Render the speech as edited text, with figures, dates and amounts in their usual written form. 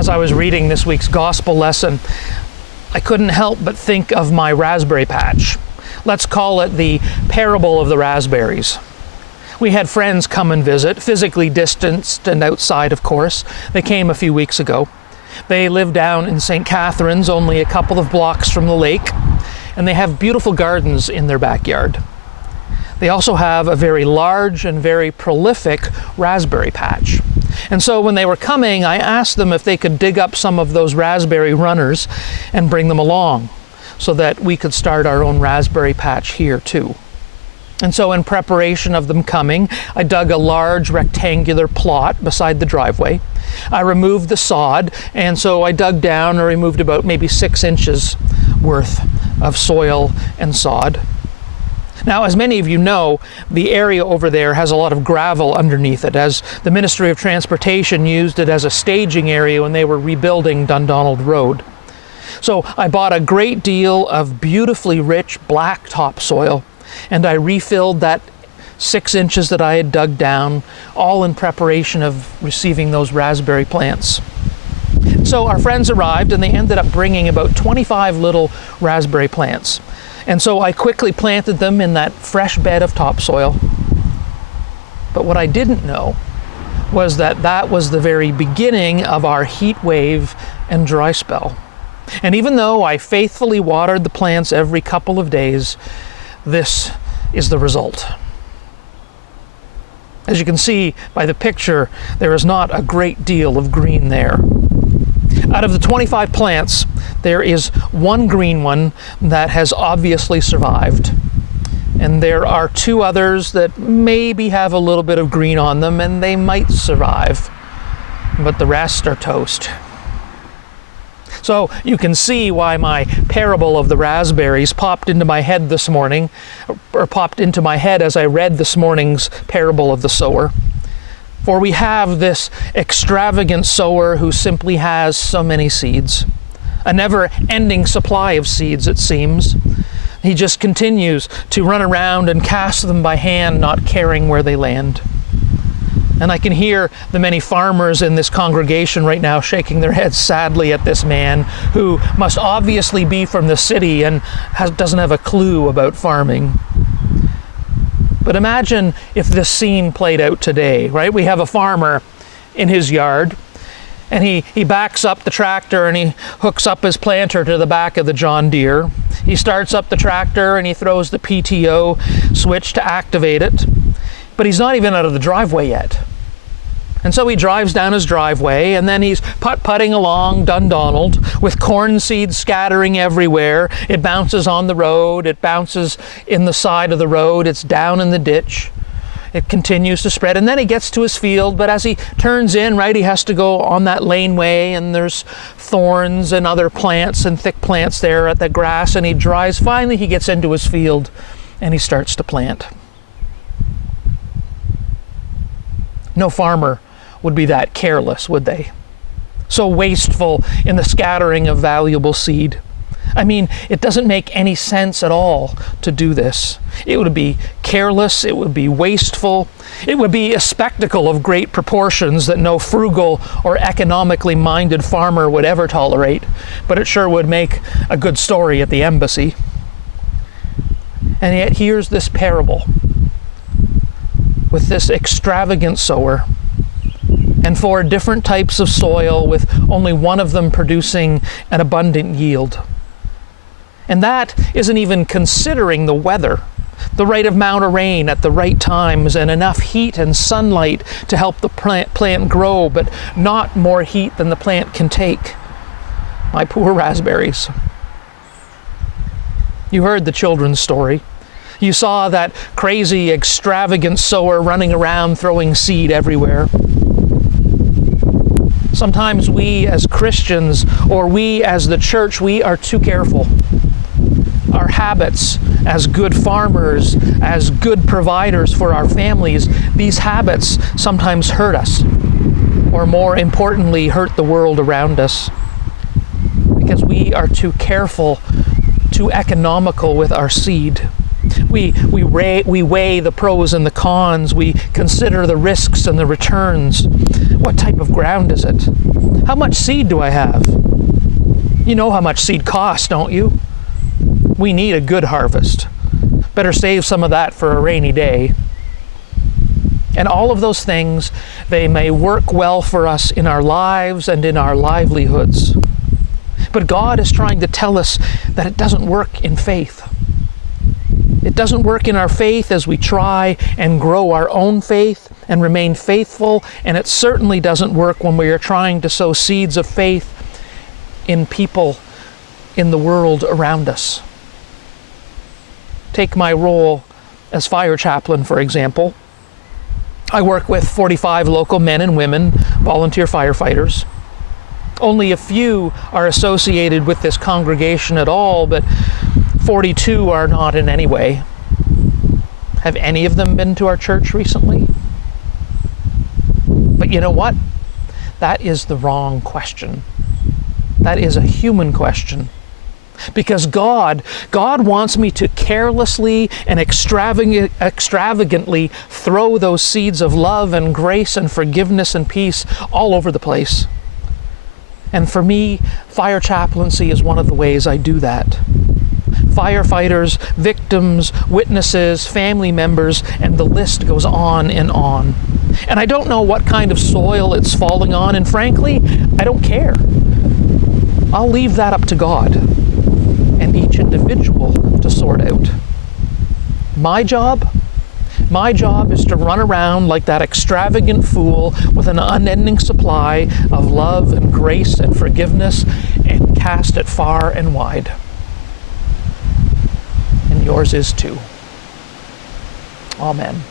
As I was reading this week's gospel lesson, I couldn't help but think of my raspberry patch. Let's call it the parable of the raspberries. We had friends come and visit, physically distanced and outside, of course. They came a few weeks ago. They live down in St. Catharines, only a couple of blocks from the lake, and they have beautiful gardens in their backyard. They also have a very large and very prolific raspberry patch. And so when they were coming, I asked them if they could dig up some of those raspberry runners and bring them along so that we could start our own raspberry patch here too. And so in preparation of them coming, I dug a large rectangular plot beside the driveway. I removed the sod, and so I dug down and removed about maybe 6 inches worth of soil and sod. Now, as many of you know, the area over there has a lot of gravel underneath it, as the Ministry of Transportation used it as a staging area when they were rebuilding Dundonald Road. So I bought a great deal of beautifully rich black topsoil, and I refilled that 6 inches that I had dug down, all in preparation of receiving those raspberry plants. So our friends arrived, and they ended up bringing about 25 little raspberry plants. And so I quickly planted them in that fresh bed of topsoil. But what I didn't know was that that was the very beginning of our heat wave and dry spell. And even though I faithfully watered the plants every couple of days, this is the result. As you can see by the picture, there is not a great deal of green there. Out of the 25 plants, there is one green one that has obviously survived. And there are 2 others that maybe have a little bit of green on them, and they might survive. But the rest are toast. So you can see why my parable of the raspberries popped into my head this morning, or popped into my head as I read this morning's parable of the sower. For we have this extravagant sower who simply has so many seeds, a never-ending supply of seeds, it seems. He just continues to run around and cast them by hand, not caring where they land. And I can hear the many farmers in this congregation right now shaking their heads sadly at this man who must obviously be from the city and doesn't have a clue about farming. But imagine if this scene played out today, right? We have a farmer in his yard, and he backs up the tractor and he hooks up his planter to the back of the John Deere. He starts up the tractor and he throws the PTO switch to activate it, but he's not even out of the driveway yet. And so he drives down his driveway, and then he's putt-putting along Dundonald with corn seeds scattering everywhere. It bounces on the road, it bounces in the side of the road, it's down in the ditch. It continues to spread, and then he gets to his field, but as he turns in, right, he has to go on that laneway, and there's thorns and other plants and thick plants there at the grass, and he drives. Finally, he gets into his field, and he starts to plant. No farmer would be that careless, would they? So wasteful in the scattering of valuable seed. I mean, it doesn't make any sense at all to do this. It would be careless, it would be wasteful, it would be a spectacle of great proportions that no frugal or economically minded farmer would ever tolerate, but it sure would make a good story at the embassy. And yet here's this parable with this extravagant sower, and 4 different types of soil with only one of them producing an abundant yield. And that isn't even considering the weather, the right amount of rain at the right times and enough heat and sunlight to help the plant grow, but not more heat than the plant can take. My poor raspberries. You heard the children's story. You saw that crazy, extravagant sower running around throwing seed everywhere. Sometimes we as Christians, or we as the church, we are too careful. Our habits as good farmers, as good providers for our families, these habits sometimes hurt us, or more importantly, hurt the world around us, because we are too careful, too economical with our seed. We weigh the pros and the cons. We consider the risks and the returns. What type of ground is it? How much seed do I have? You know how much seed costs, don't you? We need a good harvest. Better save some of that for a rainy day. And all of those things, they may work well for us in our lives and in our livelihoods. But God is trying to tell us that it doesn't work in faith. It doesn't work in our faith as we try and grow our own faith and remain faithful, and it certainly doesn't work when we are trying to sow seeds of faith in people in the world around us. Take my role as fire chaplain, for example. I work with 45 local men and women, volunteer firefighters. Only a few are associated with this congregation at all, but 42 are not in any way. Have any of them been to our church recently? But you know what? That is the wrong question. That is a human question. Because God wants me to carelessly and extravagantly throw those seeds of love and grace and forgiveness and peace all over the place. And for me, fire chaplaincy is one of the ways I do that. Firefighters, victims, witnesses, family members, and the list goes on and on. And I don't know what kind of soil it's falling on, and frankly, I don't care. I'll leave that up to God and each individual to sort out. My job is to run around like that extravagant fool with an unending supply of love and grace and forgiveness and cast it far and wide. And yours is too. Amen.